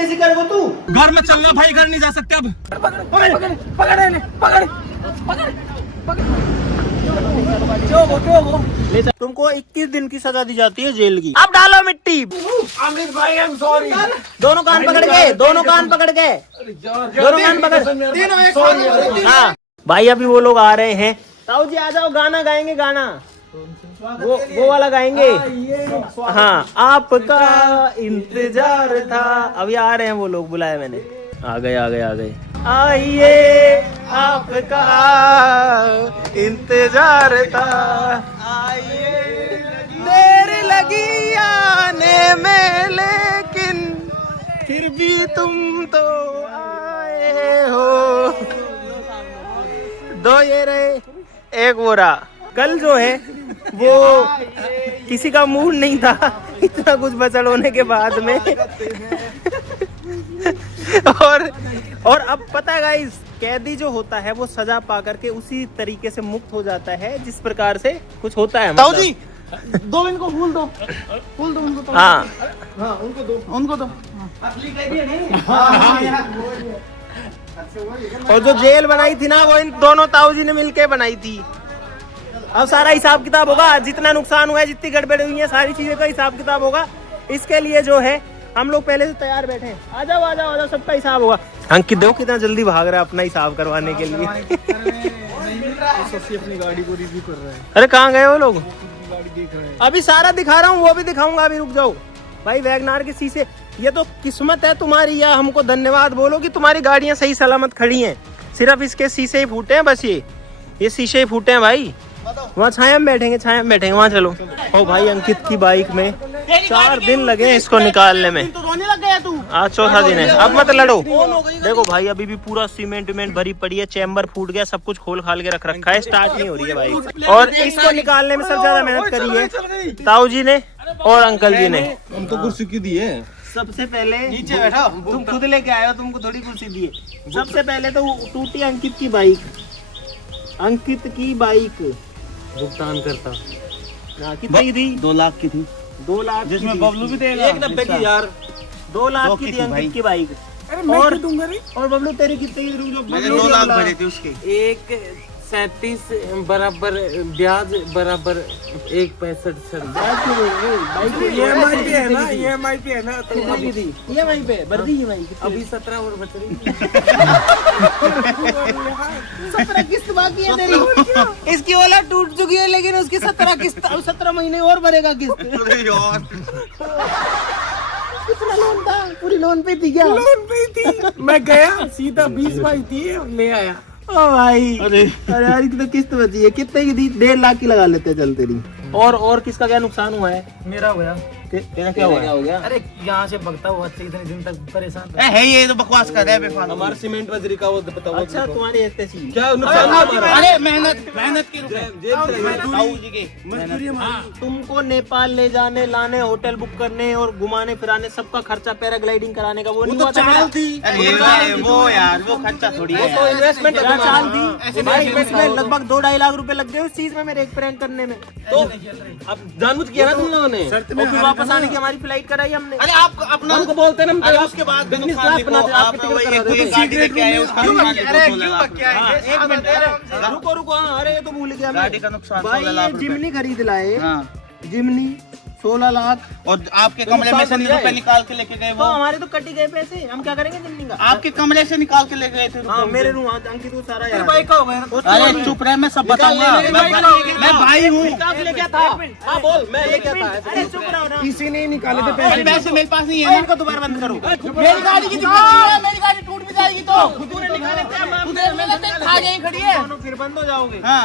कैसे करोगे तू? घर में चलना भाई, घर नहीं जा सकते अब। तुमको 21 दिन की सजा दी जाती है जेल की। अब डालो मिट्टी। अमृत भाई आई एम सॉरी। दोनों कान पकड़ के, दोनों कान पकड़ के, दोनों कान पकड़। हाँ भाई, अभी वो लोग आ रहे हैं। ताऊ जी आ जाओ, गाना गाएंगे, गाना वो वाला गाएंगे। हाँ, आपका इंतजार था। अभी आ रहे हैं वो लोग, बुलाए मैंने। आ गए आ गए आ गए। आइए, आपका इंतजार था, आइए। देर लगी आने में, लेकिन फिर भी तुम तो आए हो। दो ये रहे, एक वो रहा। कल जो है वो किसी का मूड नहीं था इतना कुछ बचड़ होने के बाद में। और अब पता है गाइस, कैदी जो होता है वो सजा पा करके उसी तरीके से मुक्त हो जाता है जिस प्रकार से कुछ होता है। ताऊ जी, दो इनको फूल दो उनको तो। हाँ हाँ, उनको दो। असली कैदी नहीं। और जो जेल बनाई थी ना, वो इन दोनों ताऊ जी ने मिलके बनाई थी। अब सारा हिसाब किताब होगा, जितना नुकसान हुआ है, जितनी गड़बड़ी हुई है, सारी चीजें का हिसाब किताब होगा। इसके लिए जो है हम लोग पहले से तैयार बैठे हैं। आ जाओ आ जाओ आ जाओ, सबका हिसाब होगा। अंकित देखो कितना जल्दी भाग रहा है अपना हिसाब करवाने के लिए। अपनी गाड़ी को रिव्यू कर रहे हैं। अरे कहाँ गए वो लोग? गाड़ी देख रहे हैं। अभी सारा दिखा रहा हूँ, वो भी दिखाऊंगा, अभी रुक जाओ भाई। वैगनार के शीशे, ये तो किस्मत है तुम्हारी, या हमको धन्यवाद बोलो कि तुम्हारी गाड़ियाँ सही सलामत खड़ी हैं। सिर्फ इसके शीशे ही फूटे हैं, बस ये शीशे ही फूटे हैं भाई। वहाँ छाया में बैठेंगे, वहाँ चलो। ओ भाई, अंकित की बाइक में 4 दिन लगे हैं इसको निकालने में। तो रोने लग गया तू। आज चौथा दिन है। अब मत लड़ो। देखो भाई, अभी भी पूरा सीमेंट भरी पड़ी है, चैम्बर फूट गया, सब कुछ खोल खाल के रख रखा है, स्टार्ट नहीं हो रही है बाइक। और इसको निकालने में सबसे ज्यादा मेहनत करी है ताऊ जी ने और अंकल जी ने। हमको कुर्सी क्यों दी है? सबसे पहले नीचे बैठो, तुम खुद लेके आए हो, तुमको थोड़ी कुर्सी दी है। सबसे पहले तो टूटी अंकित की बाइक। भुगतान करता। कितनी थी? 2 लाख की थी। 2 लाख जिसमें बबलू भी देगा। 190 की यार। 2 लाख की थी अंकित की बाइक। और बबलू तेरी कितनी थी? मैंने 2 लाख भरे थे उसके। 137 बराबर ब्याज बराबर 1.65 EMI पे है ना तो EMI पे भर दी। EMI अभी 17 और बच रही। 17 किस्त बाकी है तेरी। इसकी ओला टूट चुकी है, लेकिन उसकी 17 किस्त, 17 महीने और भरेगा किस्त। कितना लोन था? पूरी लोन पे थी क्या? लोन पे थी। मैं गया सीधा 20-22 दिए और ले आया। ओ भाई, अरे यार, इतनी किस्त बची है। कितने की थी? 1.5 लाख की लगा लेते चल तेरी। और किसका क्या नुकसान हुआ है? मेरा हुआ। तेरा क्या हुआ? अरे यहाँ से भगता हुआ इतने दिन तक परेशान था। है ये तो बकवास कर रहा है बेफालतू। हमारे सीमेंट बजरी का वो बताओ। अच्छा, तुम्हारी ऐसे सी क्या नुकसान हुआ? अरे मेहनत की ताऊ जी की तुमको नेपाल ले जाने, लाने, होटल बुक करने और घुमाने फिराने, सबका खर्चा, पैराग्लाइडिंग कराने का वो नहीं हुआ था? अरे वो यार, वो खर्चा थोड़ी है। तो इन्वेस्टमेंट चाल थी भाई। इन्वेस्टमेंट लगभग 2-2.5 लाख रुपए लग गए उस चीज में, मेरे एक प्रैंक करने में। तो अब जानबूझ किया ना तुम लोगों ने। और फिर वापस आने की हमारी फ्लाइट कराई हमने। अरे आप अपना हमको बोलते ना, अरे उसके बाद बिजनेस क्लास बनाते, आप गाड़ी लेके आए, उसका नुकसान एक मिनट, रुको। हाँ, अरे ये तो भूल गया मैं। गाड़ी का नुकसान भाई, 16 लाख ये जिमनी खरीद लाए। हाँ। जिमनी 16 लाख। और आपके कमरे में से रुपए निकाल के लेके गए तो वो। हमारे तो कटी गए पैसे, हम क्या करेंगे जिमनी का? आपके कमरे से निकाल के ले गए थे हाँ, रुपए। मेरे रूम अंकित को सारा याद बाइक का हो गया। अरे चुप रहे, मैं सब बताऊंगा। मैं भाई हूँ। लेके था। हाँ बोल, मैं लेके था। अरे चुप रहो ना। किसी ने निकाले थे अरे पैसे मेरे पास नहीं है ना। इनको दोबारा बंद करो। मेरी गाड़ी की दिक्कत नहीं है, मेरी गाड़ी टूट भी जाएगी तो तूने निकाले थे, हम खा गई खड़ी है। दोनों फिर बंद हो जाओगे। हाँ।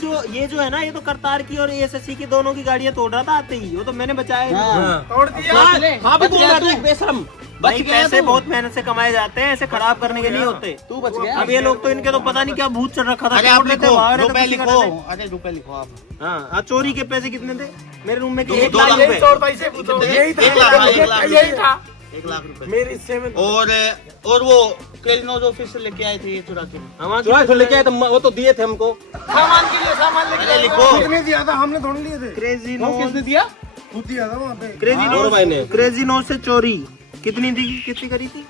जो ये जो है ना, ये तो करतार की और एसएससी की दोनों की गाड़ियां तोड़ रहा था आते ही। वो तो मैंने बचाया। तोड़ दिया। हाँ भी बोल रहा था, बेशरम। भाई, पैसे बहुत मेहनत से कमाए जाते हैं, ऐसे खराब करने के नहीं होते। तू बच गया। अब ये लोग तो, इनके तो पता नहीं क्या भूत चढ़ रखा था। अरे आप तोड़ लेते, लिखो, वहाँ रहते, रुपए कुछ लिखो। नहीं करते। अरे रुपए लिखो आप। हाँ, चोरी के पैसे कितने थे मेरे रूम में? 2 1 लाख लाख रुपए। यही था। 1 था 1 लाख रुपए। मेरी सेवन। और वो क्रेजिनो जो फिर से लेके आए थे ये चुरा के। हमारे तो लेके आए तो वो तो दिए थे हमको। सामान के लिए सामान लेके अरे लिखो। कितने दिया था? हमने थोड़ी लिए थे। क्रेजिनो, किसने दिया? खुद दिया था वहाँ पे। क्रेजिनो से चोरी कितनी दी, कितनी करी थी?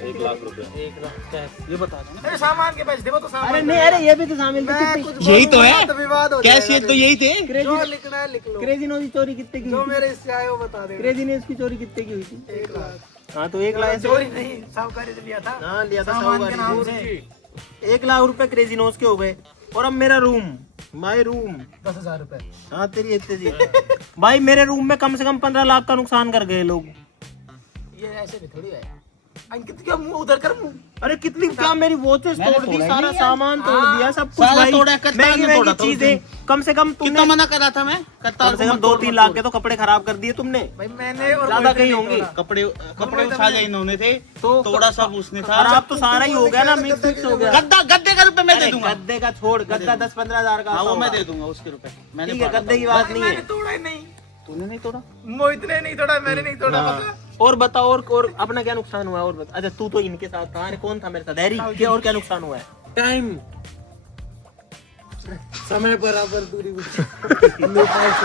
1 लाख रुपए। 1 लाख कैश, ये बता दो अरे सामान के पैसे देखो तो सामान अरे नहीं, अरे ये भी तो शामिल थे। कितनी यही तो है, तो विवाद हो कैश ये जाएगा। तो यही थे। जो लिखना है लिख लो, क्रेजी नोज की चोरी कितने की जो हुई थी? मेरे इससे आए वो बता देना। क्रेजी नोज की चोरी कितने की हुई थी? 1 लाख। हाँ तो 1 लाख ऐसे। चोरी नहीं, साहूकारी से लिया था। हाँ लिया था सामान के नाम साहूकारी से। से। 1 लाख रुपए क्रेजी नोज के हो गए। और अब मेरा रूम, माय रूम 10,000 रुपए। हाँ तेरी इतनी जी भाई मेरे रूम में कम से कम 15 लाख का नुकसान कर गए लोग। ये ऐसे भी थोड़ी है। अंकित क्या मुंह उधर कर मुंह। अरे कितनी क्या मेरी वॉचेस तोड़ दी, सारा सामान तोड़ दिया, सब कुछ सारा भाई। तोड़ा, कत्तार महंगी ने महंगी तोड़ा था उस चीजें, कम से कम कितना तुमने मना करा था मैं, कत्तार कम से को कम मत 2-3 तोड़, लाख मत के तो कपड़े खराब कर दिए तुमने। भाई मैंने और ज्यादा मोहित ने कहीं नहीं होंगे। तोड़ा। कपड़े उठा लिया इन्होंने थे, तो तोड़ा सब उसने था। खराब तो सारा ही हो गया ना, मिक्स हो गया। गद्दे का रुपए मैं दे अरे दूंगा। गद्दे का छोड़, गद्दा 10-15 हजार का हाँ वो आता मैं होगा। दे दूंगा उसके रुपए। मैंने ठीक है, पाला गद्दे की था। बात नहीं मैंने है। तोड़ा ही नहीं, तूने नहीं तोड़ा? मोहित ने नहीं तोड़ा, मैंने नहीं तोड़ा। हाँ। पता? और बताओ, और अपना क्या नुकसान हुआ? और बता। अच्छा तू तो इनके साथ था, अरे कौन था मेरे साथ? हैरी क्या? और क्या नुकसान हुआ है? टाइम समय बराबर दूरी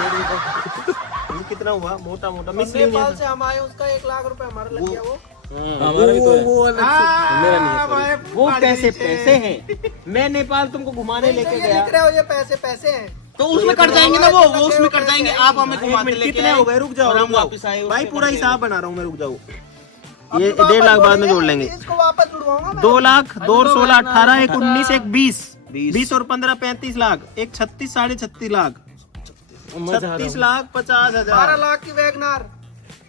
ये कितना हुआ? मोटा मोटा मिस नहीं नेपाल हुआ। से हम आए, उसका 1 लाख रुपए हमारा लग गया। वो हमारा भी तो है। मेरा नहीं है, sorry। वो पैसे पैसे हैं। मैं नेपाल तुमको घुमाने लेके ये गया। लिख रहे हो ये पैसे पैसे हैं। तो उसमें कट जाएंगे ना, वो उसमें कट जाएंगे। आप हमें एक घुमाते मिनट, लेके कितने आए हो गए? रुक जाओ, और हम रुक जाओ। वापस आए, भाई उसमें पूरा कट हिसाब बना रहा हूँ मैं, रुक जाओ। अब ये तो वापस 1.5 लाख बाद में जोड़ेंगे, जोड़ लेंगे। इसको वापस जुड़वाऊंगा मैं। 2 लाख, 2 और 16, 18, 1 19, 1 20, 20 और 15 35 लाख, 1 36, 36.5 लाख, 36 लाख 50 12 हजार, लाख की वैगनार।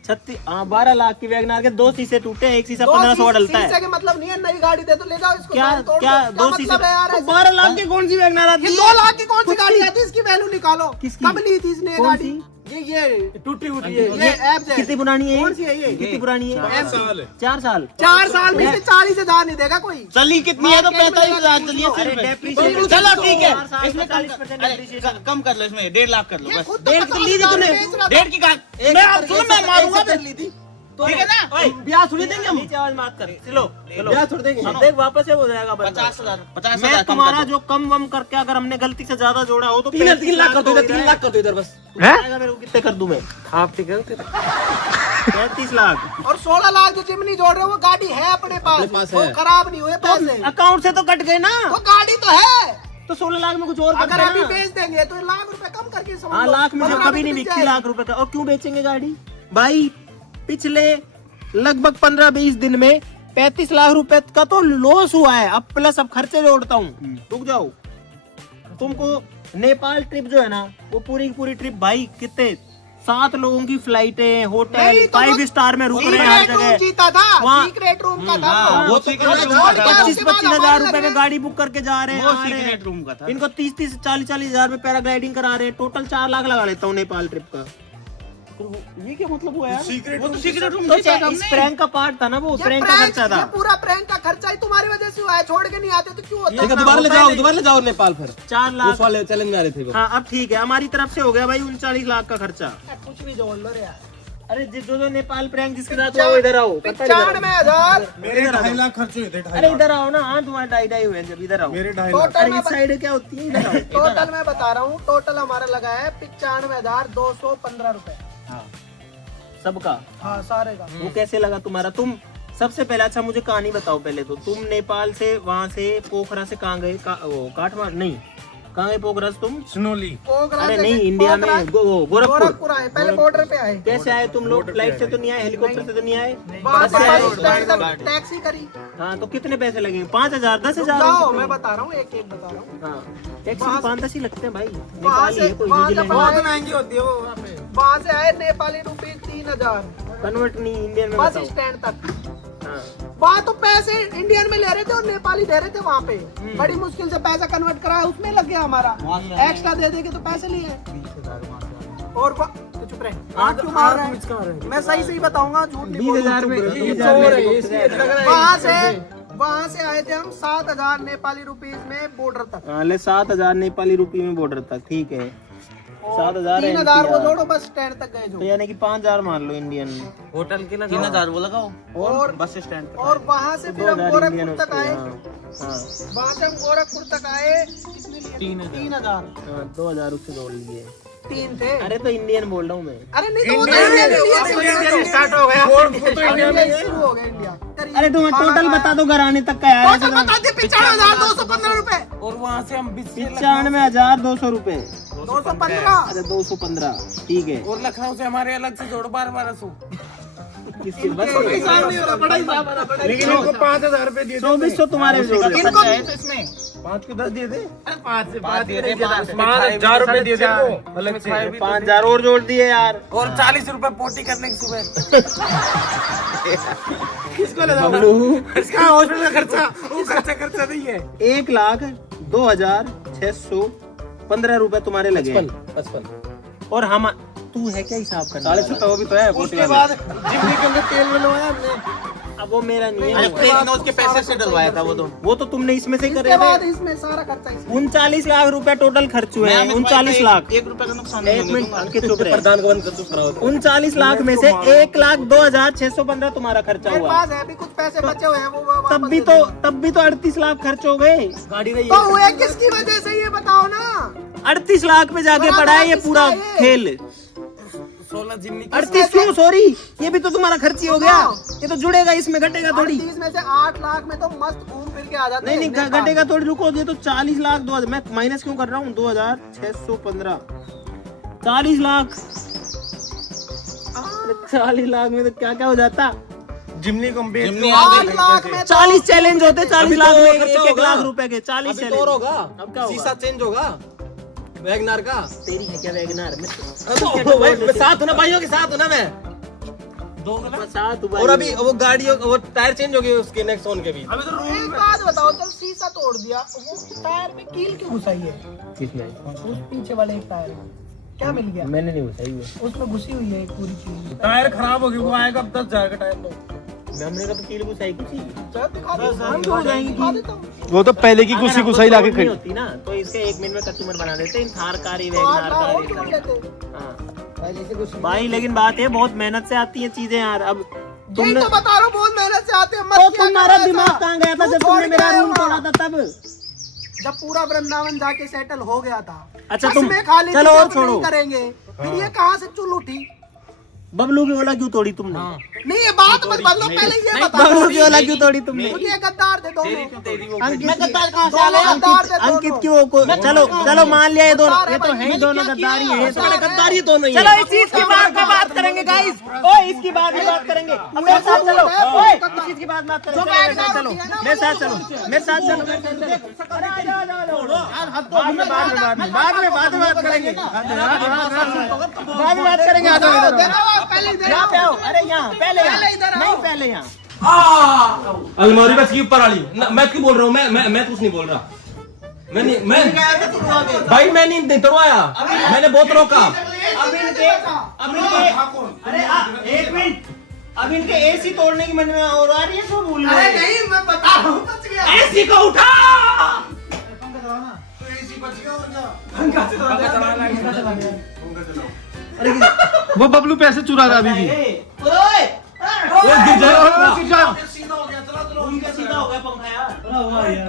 36, हाँ 12 लाख की वैगनार के 2 शीशे टूटे, एक शीशा 1500 डलता शीशे है। के मतलब नहीं है, नई गाड़ी दे तो ले जाओ इसको। क्या सारी तोड़ क्या दो। 2 शीशे? मतलब है यार तो ऐसे? 12 लाख की कौन सी वैगनार आती ये है? 2 लाख की कौन सी गाड़ी आती है? इसकी वैल्यू निकालो। किसकी? कब ली थी इसने ये कौन गाड़ी? सी? ये टूटी फूटी ये ऐप है। कितनी पुरानी है? कौन सी है ये? कितनी पुरानी है? 5 साल है। 4 साल। 4 साल में से 40,000 नहीं देगा कोई। चली कितनी है? तो 45,000 चलिए अरे सिर्फ। depreciation- चलो ठीक है, 4 साल इसमें में 40% depreciation। कम कर लो, इसमें 1.5 लाख कर लो ये बस। खुद तो 1.5 की ली थी 50,000 तूने? बेच रहा था। 1.5 की कहा मैं आप सुनो, मैं मारूंगा फिर। ठीक है ना? ओए, ब्याह थोड़ी देंगे हम। नीचे आवाज मत कर। चलो चलो, ब्याह थोड़ी देंगे। देख वापस से हो जाएगा बंदा। 50,000 मैं तुम्हारा जो कम वम करके अगर हमने गलती से ज्यादा जोड़ा हो तो 3 लाख कर दो इधर, 3 लाख कर दो इधर बस। आएगा मेरे को। कितने कर दूं मैं? आप ठीक है? 35 लाख। और 16 लाख जो चिमनी जोड़ रहे हो वो गाड़ी है अपने पास पास, है। वो खराब नहीं हुए पैसे। अकाउंट से तो कट गए ना। वो गाड़ी तो है, तो 16 लाख में कुछ और कर अगर देना। अभी बेच देंगे तो लाख रुपए कम करके समझ हाँ लो। लाख में से 15 कभी नहीं बिक बिकती जाएगी। लाख रुपए का। और क्यों बेचेंगे गाड़ी भाई? पिछले लगभग 15-20 दिन में 35 लाख रुपए का तो लॉस हुआ है। अब प्लस अब खर्चे जोड़ता हूँ। रुक जाओ। तुमको नेपाल ट्रिप जो है ना, वो पूरी की पूरी ट्रिप भाई कितने 7 लोगों की फ्लाइटें, होटल, नहीं, तो 5 वो स्टार में रुक रहे हैं हर सीक्रेट रूम जगह। जीता था, वहाँ- सीक्रेट रूम का था हाँ, वो। वो सीक्रेट रूम और का क्या था। उसके बाद 25-25 हजार हमारे रुपए में लगे- गाड़ी बुक करके जा रहे हैं, वो आ रहे हैं। सीक्रेट रूम का था। इनको 30-30 40-40 हजार में पैराग्लाइडिंग करा रहे हैं। टोटल 4 लाख लगा लेता हूँ नेपाल ट्रिप का। ये क्या मतलब हुआ यार? वो तो सीक्रेट रूम तो जीता था इस हमने। प्रैंक का पार्ट था ना वो, ये प्रैंक का प्रैंक- खर्चा था। ये पूरा प्रैंक का खर्चा ही तुम्हारी वजह से हुआ है। छोड़ के नहीं आते तो क्यों होता? ठीक है, दोबारा ले जाओ नेपाल फिर। 4 उस लाख। वाले चैलेंज में आ रहे थे वो। हाँ अब ठीक है, हमारी तरफ से हो गया भाई 39 लाख का खर्चा। कुछ भी जोड़ लो रे यार। अरे जो नेपाल प्रैंक जिसके साथ हुआ वो इधर आओ। 95,000 मेरे 2.5 लाख खर्च हुए थे। अरे इधर आओ ना। हाँ तुम्हारे 2.5 हुए जब। इधर आओ। मेरे 2.5 लाख। टोटल अरे में इस साइड क्या होती है? इधर आओ। टोटल मैं बता रहा हूँ, टोटल हमारा लगा है 95,215 रुपए। सबका। हाँ सारे का। वो कैसे लगा तुम्हारा? तुम सबसे पहले अच्छा मुझे कहानी बताओ पहले तो। तुम नेपाल से वहाँ से पोखरा से कहाँ गए? काठमांडू नहीं, कहाँ गए पोखरा से तुम? सुनोली। पोखरा अरे से नहीं, इंडिया में गोरखपुर। गोरखपुर आए, पहले बॉर्डर पे आए। कैसे आए तुम लोग? फ्लाइट से तो नहीं आए, हेलीकॉप्टर से तो नहीं आए? वहाँ बस से से आए? बस स्टैंड तक टैक्सी करी। हाँ तो कितने पैसे लगेंगे? 5,000 10,000? जाओ मैं बता रहा हूँ, एक एक बता रहा हूँ। हाँ टैक्सी 5-10 ही लगते हैं भाई। वहाँ नेपाली से है कोई, वहाँ से न्यूजीलैंड बहुत है। महंगी होती है वो। वहाँ से आए नेपाली रुपीज 3,000 कन्वर्ट नहीं इंडियन में बस बताओ। स्टैंड तक। हाँ वहाँ तो पैसे इंडियन में ले रहे थे और नेपाली दे रहे थे वहाँ पे। बड़ी मुश्किल से पैसा कन्वर्ट कराया, उसमें लग गया हमारा। एक्स्ट्रा दे दे के तो पैसे लिए। और तो चुप रहे। आँख क्यों मार रहे हैं? मैं सही सही बताऊंगा, झूठ नहीं 20,000 में बोलूंगा। 20,000 वहाँ से आए थे हम 7,000 नेपाली रुपीज में बॉर्डर तक। हाँ ले 7,000 नेपाली रुपए में बॉर्डर तक। ठीक है 7,000 3,000 वो जोड़ो, बस स्टैंड तक गए तो जो। यानी कि 5,000 मान लो इंडियन में। होटल के 3,000 वो लगाओ और बस स्टैंड पे। और वहाँ से फिर हम 2,000 इंडियन गोरखपुर तक उसके। आए। हाँ वहाँ से हम गोरखपुर तक आए। कितने लिए? 3,000। 2,000 उससे जोड़ लीजिए। 3 थे। अरे तो इंडियन बोल रहा हूँ मैं। अरे नहीं तो वो तो इंडिया स्टार्ट हो गया शुरू हो गया इंडिया। अरे तुम टोटल बता दो घर आने तक का यार। टोटल बता दे 95,215 रुपए। और वहाँ से हम 95,200 रुपए। 215। अरे 215 ठीक है। और लखनऊ से हमारे अलग से जोड़ 1200। किसके बस हिसाब नहीं हो रहा, बड़ा हिसाब आ रहा। लेकिन इनको 5,000 रुपए दिए 2400 तुम्हारे जोड़ लो। इनको इसमें 5 को 10 दिए थे। 5 दिए थे, 5,000 रुपए दिए थे इनको अलग से। 5,000 और जोड़ दिए यार। और 40 रुपए पोटी करने की सुबह। किसको ले जाओ बबलू इसका हॉस्पिटल का खर्चा, वो खर्चा नहीं है। 1,02,615 रुपए तुम्हारे लगे। 55 और हम तू है क्या हिसाब करना? 40 रुपए वो भी तो है। उसके बाद जिम्नी के अंदर तेल डलवाया हमने। अब वो मेरा नहीं अरे है। प्लेन उसके पैसे से डलवाया था वो तो तुमने इसमें से करे इसके बाद थे। इसमें सारा खर्चा इसमें। 39 लाख रुपए टोटल खर्च हुए हैं। 39 लाख। 1 रुपए का नुकसान एक नहीं मिनट होगा। अंकित चुप रहे। प्रधान को बंद कर दो कराओ। 39 लाख में से 1,02,615 तुम्हारा खर्चा मेरे हुआ। पास है भी कुछ पैसे बचे हुए हैं वो वापस तब भी दे तो 38 लाख खर्च हो गए। गाड़ी नहीं दो। तो हुए किसकी वजह से ये बताओ ना। 38 लाख में जाके बड़ा पड़ा है ये किसका पूरा है? खेल। 16 जिम्नी 38 क्यों? सॉरी, ये भी तो तुम्हारा खर्च ही हो गया। ये तो जुड़ेगा, इसमें घटेगा थोड़ी। 38 में से 8 लाख में तो मस्त घूम फिर के आ जाते नहीं हैं नहीं नेपाल। घटेगा थोड़ी, रुको। ये तो 40 लाख 2,000 मैं माइनस क्यों कर रहा हूँ? 2,615 40 लाख। 40 लाख में तो क्या क्या हो जाता? जिम्नी को बेच जिम्नी दो। आ गई। 8 लाख में 40 चैलेंज होते 40 अभी तो लाख में खर्चा 1 होगा। लाख रुपए के 40 अभी तो चैलेंज और होगा। अब क्या होगा? शीशा चेंज होगा वैगनार का। तेरी है क्या वैगनार? तो भाई मैं साथ हूं ना, भाइयों के साथ हूं ना मैं। और अभी वो गाड़ी वो टायर चेंज हो गए उसके नेक्सॉन के भी। एक बात बताओ, चल शीशा तोड़ दिया, वो टायर में कील क्यों घुसाई है? किसने? उस पीछे वाले एक टायर में क्या मिल गया? मैंने नहीं घुसाई हुई। उसमें घुसी हुई है एक पूरी चीज। टायर खराब हो गया, वो आएगा अब 10,000 का टायर लो। हमने कब कील घुसाई कुछ ही? चल दिखा दे, हम हो जाएंगी। दिखा देता हूँ। वो तो पहले की अगर हमको प्रॉब्लम नहीं होती ना तो इसके 1 मिनट में कस्टमर बना देते हैं। थार कारी तो 8 वैगनार लाख और क्यों कारी। लेते? हाँ भाई, लेकिन बात है बहुत मेहनत से आती है चीजें यार। अब यही तुमने तो बता रहा हूँ, बहुत मेहनत से आते हैं। मत तो किया तुम्हारा करो दिमाग ऐसा। कहाँ गया था तू जब छोड़ तुमने के मेरा आया रूम वहाँ। तोड़ा था तब? जब पूरा वृंदावन जाके सेटल हो गया था। अच्छा, बस तुम में खाली चलो थी, और अब छोड़ो। नहीं करेंगे। फिर ये कहाँ से चुल उठी? बबलू की ओला क्यों तोड़ी तुमने? नहीं ये बात मत बदलो, पहले ये बता। बबलू की ओला क्यों तोड़ी तुमने? मुझे गद्दार थे दोनों। अंकित मैं गद्दार कहाँ से आ गया? गद्दार थे दोनों। अंकित क्यों चलो चलो मान लिया ये दोनों, ये तो है ही दोनों गद्दारी है। गद्दारी दोनों ही चलो इस चीज की बात करेंगे गाइस। ओ इसकी बात भी बात करेंगे। अब मेरे साथ चलो। ओए इस चीज की बात करेंगे। चलो मेरे साथ चलो, मेरे साथ चलो, मेरे साथ चलो, मेरे साथ चलो। अरे आ जाओ, आ जाओ। बाद में बात करेंगे। बाद में बात करेंगे। आ जाओ इधर। पहले इधर यहाँ पे आओ। आओ। अरे यहाँ पहले इधर यहाँ आओ। नहीं, पहले यहाँ। अलमारी बस की ऊपर वाली मैं क्यों बोल रहा हूँ? मैं कुछ नहीं बोल रहा। मैं भाई मैं नहीं तोड़वाया, मैंने बहुत रोका। अब इनके अरे एक मिनट, अब इनके एसी तोड़ने की मन में और आ रही है तो भूल अरे गए। नहीं, मैं बता रहा हूँ, बच गया। एसी को उठा। वो बबलू पैसे चुरा रहा अभी भी। ओए गिर जाएगा। सीधा हो गया पंखा यार।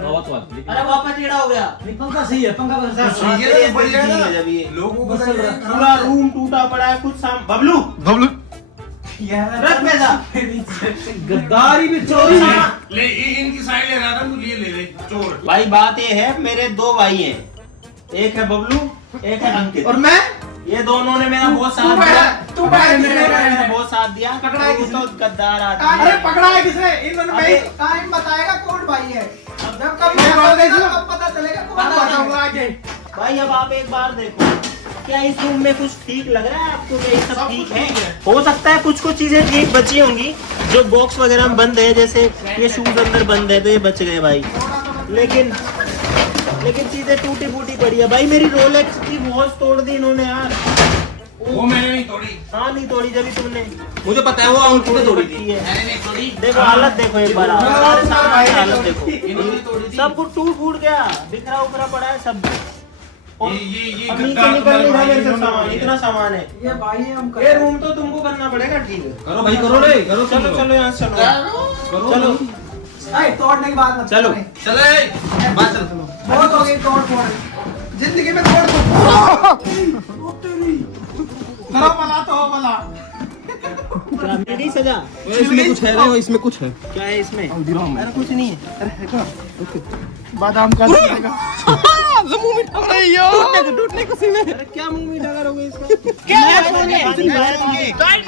बहुत बात। अरे वापस टेढ़ा हो गया। पंखा सही है, पंखा का लोगों को पूरा रूम टूटा पड़ा है। कुछ बबलू बबलू रख पैसा। गद्दारी भी चोरी है। ले इनकी साइड ले रहा था, तू ले ले चोर। भाई बात ये है, मेरे 2 भाई हैं, एक है बबलू, एक है अंकित। और मैं ये दोनों ने मेरा बहुत साथ दिया। मैंने बहुत साथ दिया। पकड़ा है तो गद्दार आदमी अरे है। पकड़ा है किसने? इन्होंने अबे, टाइम बताएगा कौन भाई है। जब कभी तब पता चलेगा कौन भाई है। भाई अब आप एक बार देखो, क्या इस रूम में कुछ ठीक लग रहा है आपको? क्या ये सब ठीक है? हो सकता है कुछ कुछ चीजें ठीक बची होंगी, जो बॉक्स वगैरह में बंद है, जैसे ये शूज अंदर बंद है तो ये बच गए भाई। लेकिन चीजें टूटी फूटी पड़ी है भाई। मेरी रोलेक्स की वॉच तोड़ दी इन्होंने यार। वो मैंने नहीं तोड़ी। हाँ नहीं तोड़ी, जब तुमने मुझे पता है वो अंकित ने तोड़ी थी। मैंने नहीं तोड़ी। देखो हालत देखो एक बार, सारे सामान की हालत देखो। इन्होंने तोड़ी थी। सब कुछ टूट फूट गया, बिखरा उखरा पड़ा है सब। और ये अब नीचे निकल नहीं रहा मेरे से सामान, इतना सामान है। ये भाई है, हम ये रूम तो तुमको करना पड़ेगा ठीक। करो भाई, करो रे, करो। चलो चलो यहाँ से चलो चलो तोड़ने की बात मत चलो। करें। चले बात चल। बहुत हो गई तोड़ फोड़। जिंदगी में तोड़ दो करो भला तो हो भला। क्या मेरी सजा? इसमें कुछ है ना, इसमें कुछ है। क्या है इसमें? अरे कुछ नहीं है। बादाम का टूटने को सीने। अरे क्या मुंह में डगर हो गई इसको? क्या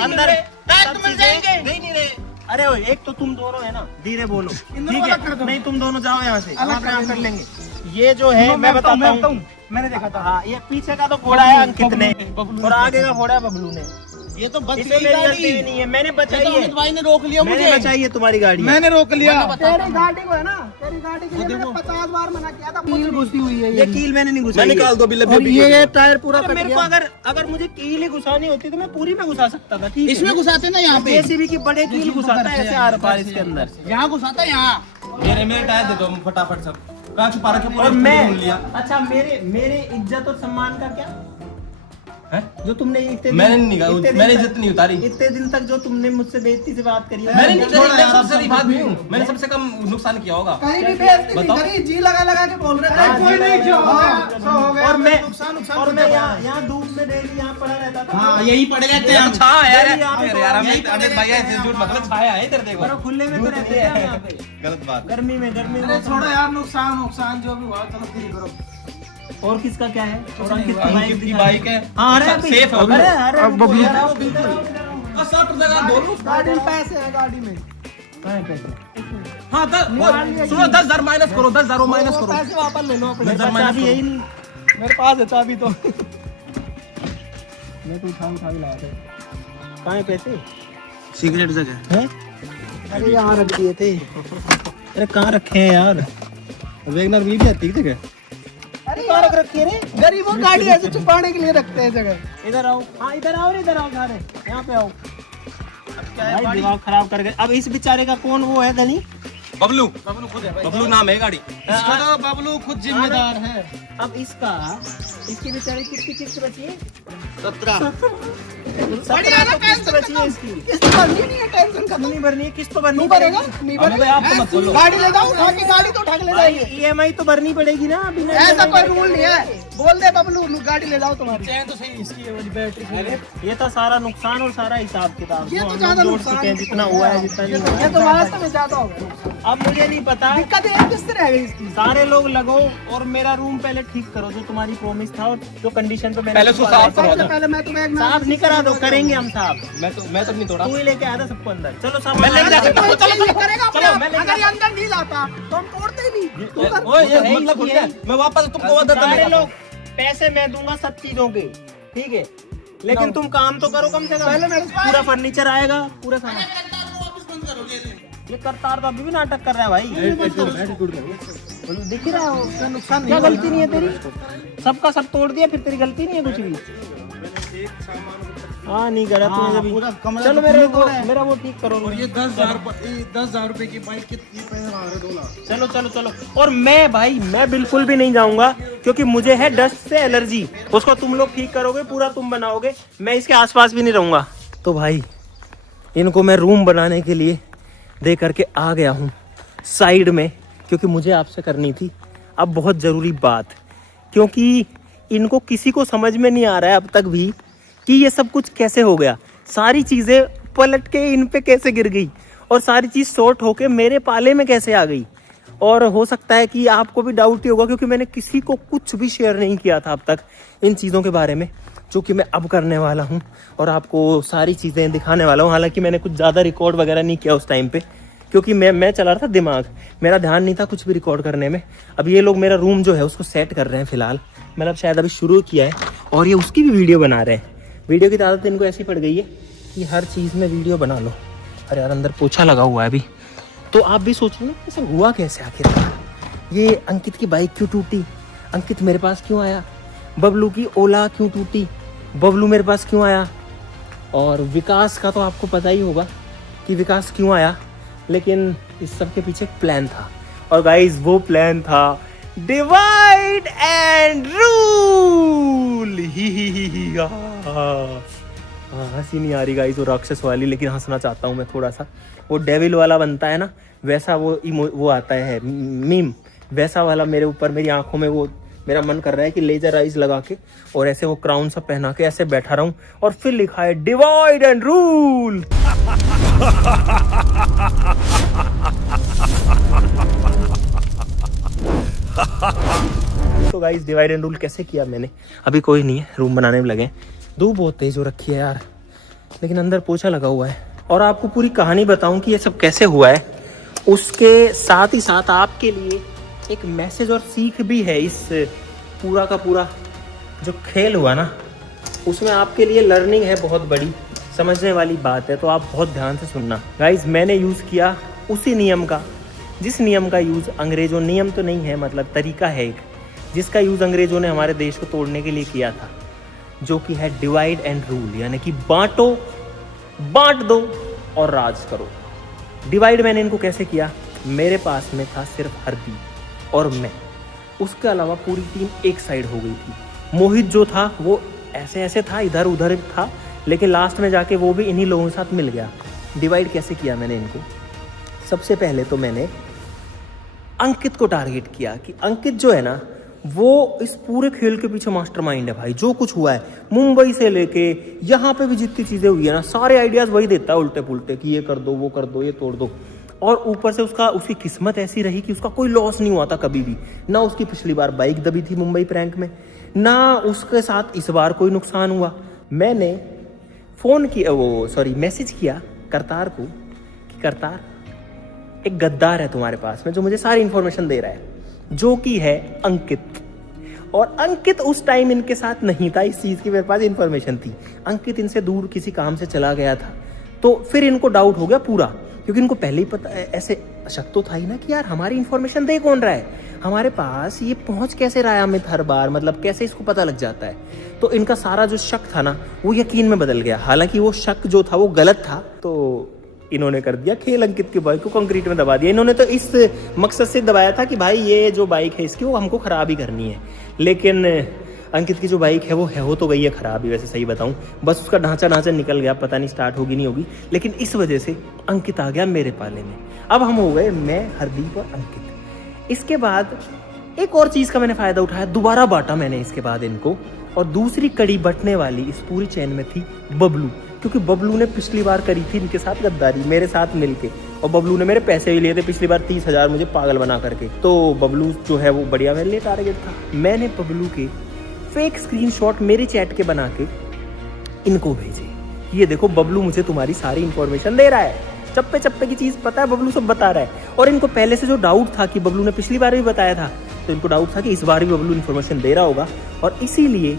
अंदर मिल जाएंगे। नहीं नहीं रहे। अरे ओ, एक तो तुम दोनों है ना, धीरे बोलो ठीक है? नहीं तुम दोनों जाओ यहाँ से, वहाँ पे हम कर लेंगे। ये जो है मैं बताता हूँ, मैंने देखा था। हाँ ये पीछे का तो घोड़ा है अंकित ने और आगे का घोड़ा है बबलू ने। ये तो बच इसमें गई मेरी गलती गाड़ी। भी नहीं है, मैंने ये बचाई तो है। अमित भाई ने रोक लिया मैंने मुझे। बचाई है तुम्हारी गाड़ी। मैंने रोक लिया। मैंने तेरी गाड़ी को है ना, तेरी गाड़ी के लिए मैंने 50 बार मना किया था। कील घुसी हुई है ये कील मैंने नहीं घुसाई। मैं निकाल दो बिल्ले और ये टायर पूरा अरे कट मेरे को गया। अगर मुझे कील ही घुसानी होती तो मैं पूरी में घुसा सकता था। ठीक है इसमें घुसाते ना यहाँ पे। जेसीबी की बड़े कील घुसाता है ऐसे आर पार इसके अंदर। यहाँ घुसाता है यहाँ। मेरे टायर दे दो फटाफट सब। कहाँ छुपा रखे? और पूरा मैं ढूंढ लिया। अच्छा मेरे इज्जत और सम्मान का क्या हैं? जो तुमने इतने मैंने दिन- नहीं कहा, इतने दिन मैंने तक- इज्जत नहीं उतारी। इतने दिन तक जो तुमने मुझसे बेइज्जती से बात करी है, मैंने नहीं छोड़ा करी, यार, मैं सबसे अब बड़ी बात नहीं हूँ। मैंने सबसे कम नुकसान किया होगा। कहीं भी बेइज्जती नहीं बताओ। करी, जी लगा लगा के बोल रहे थे। हाँ, कोई जी नहीं, जो लगा हो लगा गया, सो हो गया। और मैं नुकसान और मैं यहाँ धूप में डेली यहाँ पड़ा रहता था। हाँ यही पड़ गए थे हम। अच्छा यार यही यहाँ पे यार यार यही अमित भाई ऐसे झूठ मतलब छाया है तेरे देखो। पर वो खुले में तो रहते थे हम यहाँ पे। गलत बात। गर्मी में अरे छोड़ो यार, नुकसान जो भी हुआ चलो ठीक करो। और किसका क्या है? और अंकित अंकित की बाइक है। हाँ अरे अभी- सेफ है। अरे अरे अब बबलू- यार, आओ, इधर आओ, इधर आओ। 60 लगा बोलो। गाड़ी में पैसे है, गाड़ी में कहाँ है पैसे? हाँ सुनो 10,000 माइनस करो, 10,000 माइनस वो करो। पैसे वापस ले लो अपने। मेरे पास चाबी यही नहीं। मेरे पास है चाबी तो। मैं तो उठा के लाया था। कहाँ है पैसे? सिगरेट जगह। हैं? अरे यहाँ रख दिए थे। अरे कहाँ रखे हैं यार? वैगनर भी आती है क्या? अरे कहाँ रख रखी है रे? गरीबों गाड़ी ऐसे छुपाने के लिए रखते हैं जगह। इधर आओ। हाँ इधर आओ रे, इधर आओ सारे। यहाँ पे आओ। भाई दिमाग खराब कर गए। अब इस बेचारे का कौन वो है धनी? बबलू बबलू नाम है गाड़ी। इसका तो बबलू खुद जिम्मेदार है। अब इसकी बेचारे कितनी किस्त बची है? 17। 17 किस्त बची है इसकी। किस्त भरनी नहीं है, टेंशन खत्म। नहीं भरनी है, किस्त तो भरनी नहीं भरेगा, नहीं अबे भरेगा। आप तो मत बोलो। गाड़ी ले जाओ, उठा के गाड़ी तो उठा के ले जाएंगे। EMI तो भरनी पड़ेगी ना। बिना ऐसा EMI कोई के रूल नहीं है। बोल दे बबलू, गाड़ी ले जाओ तुम्हारी। तो सही इसकी है वाली बैटरी। ये था सारा नुकसान और सारा हिसाब किताब। ये जो तो हम ज्यादा लोग जोड़ नुकसान चुके हैं, जितना हुआ है जितना नहीं हुआ ये तो वास्तव में ज्यादा हो गया। है। अब मुझे नहीं पता। दिक्कत एक किस्त रह गई इसकी। सारे लोग लगो और मेरा रूम पहले ठीक करो, जो तुम्हारी प्रॉमिस था और जो कंडीशन पे मैंने पहले उसको साफ करो। सबसे पहले मैं तुम्हें एक नाम- साफ नहीं करा दो, करेंगे हम साफ। मैं तो नहीं तोड़ा। तू ही लेके आया था सबको अंदर। चलो साफ। मैं लेके जा सकता हूँ। चलो ये करेगा अपने चलो, आप। मैं लेके अगर ये अंदर नहीं जाता तो हम तोड़ते ही नहीं। तू कर। ओए ये है मतलब इसकी कुछ है। है। मैं वापस तुमको ऑर्डर सारे करने लोग पैसे मैं दूंगा सब चीजों के, ठीक है? लेकिन तुम काम तो करो कम से कम। पहले मेरे पास- पूरा फर्नीचर आएगा, पूरा सामान। ये करतार तो अभी भी नाटक कर रहा है भाई। दिख रहा हो नुकसान क्या गलती नहीं है तेरी? सबका सब तोड़ दिया, फिर तेरी गलती नहीं है कुछ भी। हाँ नहीं करा तूने जब पूरा कमरा चलो तो मेरे तुमने को तोड़ा है। मेरा वो ठीक करो। और ये 10,000 रुपए की बाइक कितनी पैसे आ रहे डोला। चलो चलो चलो। और मैं भाई मैं बिल्कुल भी नहीं जाऊंगा, क्योंकि मुझे है डस्ट से एलर्जी। उसको तुम लोग ठीक करोगे, पूरा तुम बनाओगे, मैं इसके आसपास भी नहीं रहूंगा। तो भाई इनको मैं रूम बनाने के लिए दे करके आ गया हूँ साइड में, क्योंकि मुझे आपसे करनी थी अब बहुत ज़रूरी बात। क्योंकि इनको किसी को समझ में नहीं आ रहा है अब तक भी कि ये सब कुछ कैसे हो गया। सारी चीज़ें पलट के इन पे कैसे गिर गई और सारी चीज़ सॉर्ट होके मेरे पाले में कैसे आ गई। और हो सकता है कि आपको भी डाउट ही होगा, क्योंकि मैंने किसी को कुछ भी शेयर नहीं किया था अब तक इन चीज़ों के बारे में, जो कि मैं अब करने वाला हूँ और आपको सारी चीज़ें दिखाने वाला हूँ। हालांकि मैंने कुछ ज़्यादा रिकॉर्ड वगैरह नहीं किया उस टाइम पे, क्योंकि मैं चला रहा था दिमाग, मेरा ध्यान नहीं था कुछ भी रिकॉर्ड करने में। अब ये लोग मेरा रूम जो है उसको सेट कर रहे हैं फिलहाल, मतलब शायद अभी शुरू किया है, और ये उसकी भी वीडियो बना रहे हैं। वीडियो की आदत इनको ऐसी पड़ गई है कि हर चीज़ में वीडियो बना लो। अरे यार अंदर पोछा लगा हुआ है अभी, तो आप भी सोच लो ना ऐसा हुआ कैसे आखिरकार। ये अंकित की बाइक क्यों टूटी, अंकित मेरे पास क्यों आया, बबलू की ओला क्यों टूटी, बबलू मेरे पास क्यों आया, और विकास का तो आपको पता ही होगा कि विकास क्यों आया। लेकिन इस सब के पीछे एक प्लान था, और गाइस वो प्लान था डिवाइड एंड रूल। ही हंसी नहीं आ रही गाइस वो राक्षस वाली, लेकिन हंसना चाहता हूँ मैं थोड़ा सा। वो डेविल वाला बनता है ना, वैसा वो आता है मीम, वैसा वाला मेरे ऊपर मेरी आंखों में वो मेरा मन कर रहा है कि लेजर आइज लगा के और ऐसे वो क्राउन सब पहना के ऐसे बैठा रहूं और फिर लिखा है डिवाइड एंड रूल। तो गाइस डिवाइड एंड रूल कैसे किया मैंने, अभी कोई नहीं है, रूम बनाने में लगे। धूप बहुत तेज हो रखी है यार, लेकिन अंदर पोछा लगा हुआ है। और आपको पूरी कहानी बताऊं कि ये सब कैसे हुआ है, उसके साथ ही साथ आपके लिए एक मैसेज और सीख भी है। इस पूरा का पूरा जो खेल हुआ ना, उसमें आपके लिए लर्निंग है बहुत बड़ी, समझने वाली बात है, तो आप बहुत ध्यान से सुनना। गाइज मैंने यूज़ किया उसी नियम का, जिस नियम का यूज़ अंग्रेज़ों, नियम तो नहीं है मतलब तरीका है एक, जिसका यूज़ अंग्रेज़ों ने हमारे देश को तोड़ने के लिए किया था, जो कि है डिवाइड एंड रूल, यानी कि बांटो, बांट दो और राज करो। डिवाइड मैंने इनको कैसे किया, मेरे पास में था सिर्फ हरदी और मैं, उसके अलावा पूरी टीम एक साइड हो गई थी। मोहित जो था वो ऐसे ऐसे था, इधर उधर था, लेकिन लास्ट में जाके वो भी इन्हीं लोगों के साथ मिल गया। डिवाइड कैसे किया मैंने इनको, सबसे पहले तो मैंने अंकित को टारगेट किया कि अंकित जो है ना, वो इस पूरे खेल के पीछे मास्टरमाइंड है भाई। जो कुछ हुआ है मुंबई से लेके यहाँ पे भी जितनी चीज़ें हुई है ना, सारे आइडियाज़ वही देता है उल्टे पुल्टे कि ये कर दो, वो कर दो, ये तोड़ दो। और ऊपर से उसकी किस्मत ऐसी रही कि उसका कोई लॉस नहीं हुआ था कभी भी। ना उसकी पिछली बार बाइक दबी थी मुंबई प्रैंक में, ना उसके साथ इस बार कोई नुकसान हुआ। मैंने मैसेज किया करतार को कि करतार, एक गद्दार है तुम्हारे पास में जो मुझे सारी इन्फॉर्मेशन दे रहा है, जो कि है अंकित। और अंकित उस टाइम इनके साथ नहीं था, इस चीज़ की मेरे पास इन्फॉर्मेशन थी। अंकित इनसे दूर किसी काम से चला गया था, तो फिर इनको डाउट हो गया पूरा, क्योंकि इनको पहले ही पता, ऐसे शक तो था ही ना कि यार हमारी इन्फॉर्मेशन दे कौन रहा है, हमारे पास ये पहुंच कैसे रहा है अमित हर बार, मतलब कैसे इसको पता लग जाता है। तो इनका सारा जो शक था ना, वो यकीन में बदल गया। हालांकि वो शक जो था वो गलत था, तो इन्होंने कर दिया खेल, अंकित की बाइक को कंक्रीट में दबा दिया। इन्होंने तो इस मकसद से दबाया था कि भाई ये जो बाइक है इसकी, वो हमको ख़राब ही करनी है। लेकिन अंकित की जो बाइक है वो हो तो गई है ख़राब ही, वैसे सही बताऊं, बस उसका ढांचा निकल गया, पता नहीं स्टार्ट होगी नहीं होगी। लेकिन इस वजह से अंकित आ गया मेरे पाले में। अब हम हो गए मैं, हरदीप और अंकित। इसके बाद एक और चीज़ का मैंने फ़ायदा उठाया, दोबारा बांटा मैंने इसके बाद इनको। और दूसरी कड़ी बटने वाली इस पूरी चैन में थी बबलू, क्योंकि बबलू ने पिछली बार करी थी इनके साथ गद्दारी मेरे साथ मिलके, और बबलू ने मेरे पैसे भी लिए थे पिछली बार 30,000 मुझे पागल बना करके। तो बबलू जो है वो बढ़िया मेरे लिए टारगेट था। मैंने बबलू के फेक स्क्रीनशॉट मेरे चैट के बना के इनको भेजे, ये देखो बबलू मुझे तुम्हारी सारी इन्फॉर्मेशन दे रहा है, चप्पे चप्पे की चीज़ पता है, बबलू सब बता रहा है। और इनको पहले से जो डाउट था कि बबलू ने पिछली बार भी बताया था, तो इनको डाउट था कि इस बार भी बबलू इन्फॉर्मेशन दे रहा होगा, और इसीलिए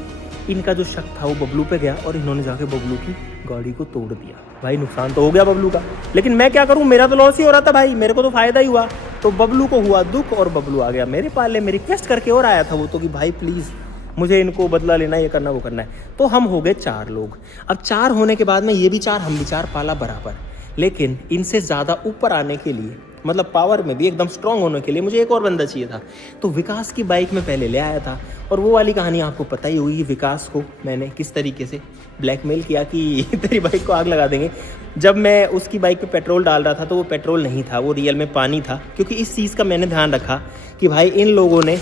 इनका जो शक था वो बबलू पे गया और इन्होंने जाके बबलू की गाड़ी को तोड़ दिया। भाई नुकसान तो हो गया बबलू का, लेकिन मैं क्या करूं, मेरा तो लॉस ही हो रहा था भाई, मेरे को तो फायदा ही हुआ। तो बबलू को हुआ दुख और बबलू आ गया मेरे पाले में, रिक्वेस्ट करके और आया था वो तो कि भाई प्लीज़ मुझे इनको बदला लेना, ये करना वो करना है। तो हम हो गए 4 लोग। अब 4 होने के बाद में ये भी 4 हम भी 4 पाला बराबर, लेकिन इनसे ज़्यादा ऊपर आने के लिए, मतलब पावर में भी एकदम स्ट्रांग होने के लिए मुझे एक और बंदा चाहिए था। तो विकास की बाइक में पहले ले आया था, और वो वाली कहानी आपको पता ही होगी, विकास को मैंने किस तरीके से ब्लैकमेल किया कि तेरी बाइक को आग लगा देंगे। जब मैं उसकी बाइक पे पेट्रोल डाल रहा था तो वो पेट्रोल नहीं था, वो रियल में पानी था, क्योंकि इस चीज़ का मैंने ध्यान रखा कि भाई इन लोगों ने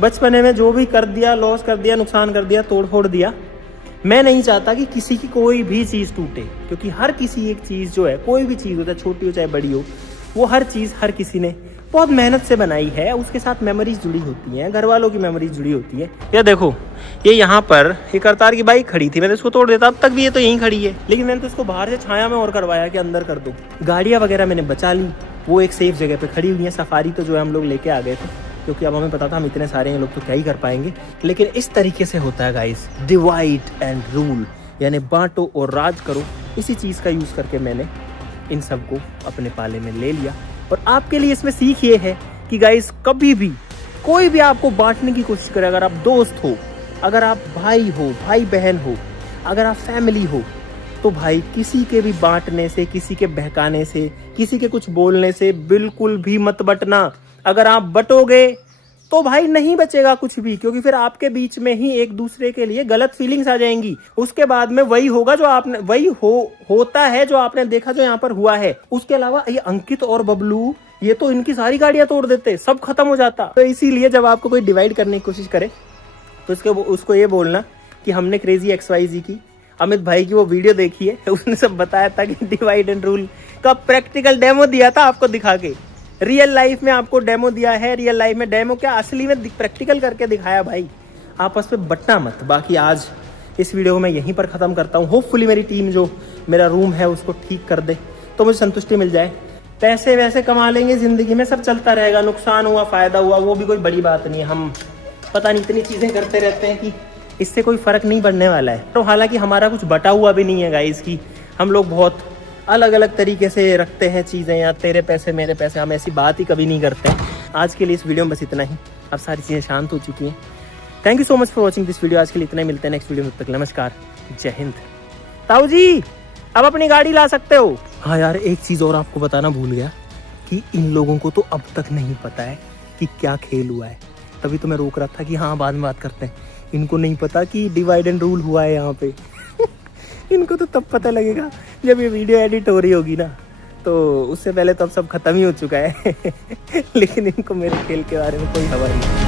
बचपने में जो भी कर दिया, लॉस कर दिया, नुकसान कर दिया, तोड़ फोड़ दिया, मैं नहीं चाहता कि किसी की कोई भी चीज़ टूटे, क्योंकि हर किसी एक चीज़ जो है, कोई भी चीज़ होता है, छोटी हो चाहे बड़ी हो, वो हर चीज़ हर किसी ने बहुत मेहनत से बनाई है, उसके साथ मेमोरीज जुड़ी होती हैं, घर वालों की मेमोरीज जुड़ी होती है। ये देखो, ये यहाँ पर एक करतार की बाइक खड़ी थी, मैंने इसको तोड़ देता, अब तक भी ये तो यहीं खड़ी है, लेकिन मैंने तो इसको बाहर से छाया में और करवाया कि अंदर कर दो। गाड़ियाँ वगैरह मैंने बचा ली, वो एक सेफ जगह पे खड़ी हुई है। सफारी तो जो है हम लोग लेके आ गए थे, क्योंकि अब हमें पता था हम इतने सारे हैं लोग तो क्या ही कर पाएंगे। लेकिन इस तरीके से होता है गाइस, डिवाइड एंड रूल, यानी बांटो और राज करो। इसी चीज़ का यूज़ करके मैंने इन सबको अपने पाले में ले लिया। और आपके लिए इसमें सीख ये है कि गाइस, कभी भी कोई भी आपको बांटने की कोशिश करे, अगर आप दोस्त हो, अगर आप भाई हो, भाई बहन हो, अगर आप फैमिली हो, तो भाई किसी के भी बांटने से, किसी के बहकाने से, किसी के कुछ बोलने से बिल्कुल भी मत बटना। अगर आप बटोगे तो भाई नहीं बचेगा कुछ भी, क्योंकि फिर आपके बीच में ही एक दूसरे के लिए गलत फीलिंग्स आ जाएंगी। उसके बाद में वही होगा जो आपने होता है जो आपने देखा जो यहाँ पर हुआ है। उसके अलावा ये अंकित और बबलू, ये तो इनकी सारी गाड़ियां तोड़ देते, सब खत्म हो जाता। तो इसीलिए जब आपको कोई डिवाइड करने की कोशिश करे तो उसको ये बोलना कि हमने क्रेजी XYZ की, अमित भाई की वो वीडियो देखी है, उसने सब बताया था कि डिवाइड एंड रूल का प्रैक्टिकल डेमो दिया था आपको दिखा के। रियल लाइफ में आपको डेमो दिया है, रियल लाइफ में डेमो क्या असली में प्रैक्टिकल करके दिखाया भाई। आपस में बटना मत। बाकी आज इस वीडियो को मैं यहीं पर ख़त्म करता हूँ। होपफुली मेरी टीम जो मेरा रूम है उसको ठीक कर दे तो मुझे संतुष्टि मिल जाए। पैसे वैसे कमा लेंगे, ज़िंदगी में सब चलता रहेगा, नुकसान हुआ फ़ायदा हुआ वो भी कोई बड़ी बात नहीं है। हम पता नहीं इतनी चीज़ें करते रहते हैं कि इससे कोई फ़र्क नहीं पड़ने वाला है। तो हालांकि हमारा कुछ बटा हुआ भी नहीं है गाइस की, हम लोग बहुत अलग अलग तरीके से रखते हैं चीज़ें, या तेरे पैसे मेरे पैसे, हम ऐसी बात ही कभी नहीं करते। आज के लिए इस वीडियो में बस इतना ही। अब सारी चीज़ें शांत हो चुकी हैं। Thank you so much for watching this video. आज के लिए इतना ही, मिलते हैं नेक्स्ट वीडियो में। तब तक नमस्कार, जय हिंद। ताऊ जी अब अपनी गाड़ी ला सकते हो। हाँ यार, एक चीज़ और आपको बताना भूल गया कि इन लोगों को तो अब तक नहीं पता है कि क्या खेल हुआ है, तभी तो मैं रोक रहा था कि हाँ बाद में बात करते हैं। इनको नहीं पता कि डिवाइड एंड रूल हुआ है यहाँ पे। इनको तो तब पता लगेगा जब ये वीडियो एडिट हो रही होगी ना, तो उससे पहले तो अब सब खत्म ही हो चुका है। लेकिन इनको मेरे खेल के बारे में कोई हवा नहीं।